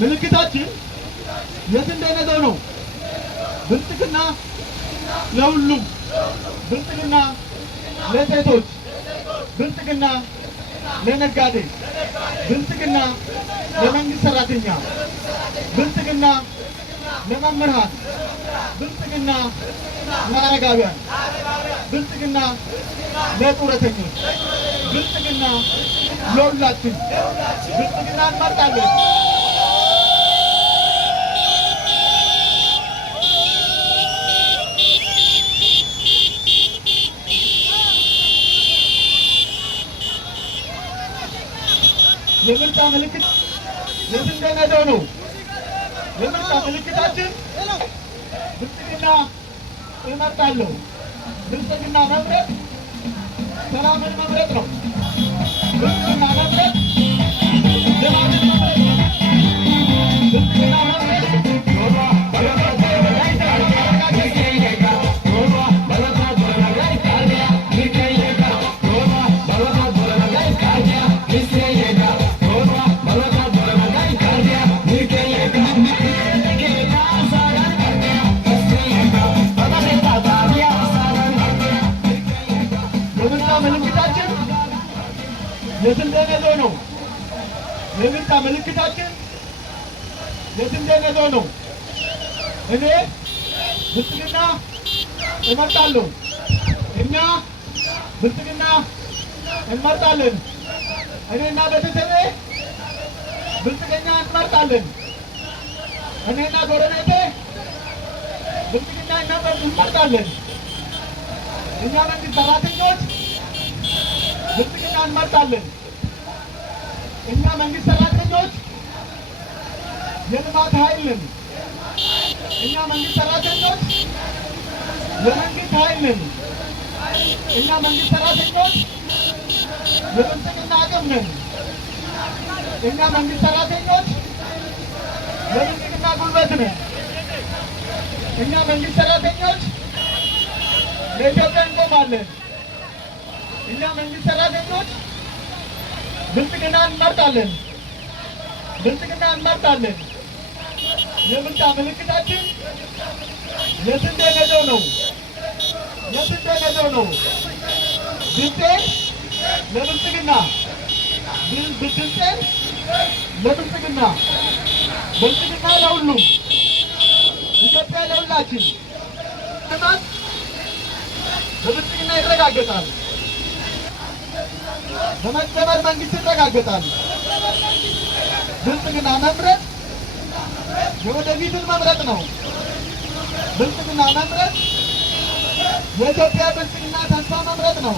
ምልክታችን የስንዴ ነዶ ነው። ብልጽግና ለሁሉም፣ ብልጽግና ለሴቶች፣ ብልጽግና ለነጋዴ፣ ብልጽግና ለመንግስት ሰራተኛ፣ ብልጽግና ለመምህራን፣ ብልጽግና ለአረጋውያን፣ ብልጽግና ለጡረተኞች፣ ብልጽግና ለሁላችን። ብልጽግና እንመርጣለን። የምርጫ ምልክት የስንዴ ነዶ ነው። የምርጫ ምልክታችን ብልጽግና እመርጣለሁ። ብልጽግና መምረጥ ሰላምን መምረጥ ነው። ብልጽግና መምረጥ ልማትን መምረጥ ነው። ብልጽግና መምረጥ ምልክታችን የስንዴ ነዶ ነው። የምርጫ ምልክታችን የስንዴ ነዶ ነው። እኔ ብልጽግና እመርጣለሁ። እኛ ብልጽግና እንመርጣለን። እኔና ቤተሰቤ ብልጽግና እንመርጣለን። እኔና ጎረቤቴ ብልጽግና እንመርጣለን። እኛ መንግስት ሰራተኞች ብልጽግና እንመርጣለን። እኛ መንግስት ሰራተኞች የልማት ኃይል ነን። እኛ መንግስት ሰራተኞች የመንግስት ኃይል ነን። እኛ መንግስት ሰራተኞች የብልጽግና አቅም ነን። እኛ መንግስት ሰራተኞች የብልጽግና ጉልበት ነን። እኛ መንግስት ሰራተኞች ለኢትዮጵያ እንቆማለን። እኛ መንግስት ሰራተኞች ብልጽግና እንመርጣለን። ብልጽግና እንመርጣለን። የምርጫ ምልክታችን የስንዴ ነዶ ነው። የስንዴ ነዶ ነው። ድምፄን ለብልጽግና፣ ድምፄን ለብልጽግና። ብልጽግና ለሁሉም፣ ኢትዮጵያ ለሁላችን። ልማት በብልጽግና ይረጋገጣል። በመደመር መንግስት ይረጋገጣል። ብልጽግና መምረጥ የወደፊቱን መምረጥ ነው። ብልጽግና መምረጥ የኢትዮጵያ ብልጽግና ተስፋ መምረጥ ነው።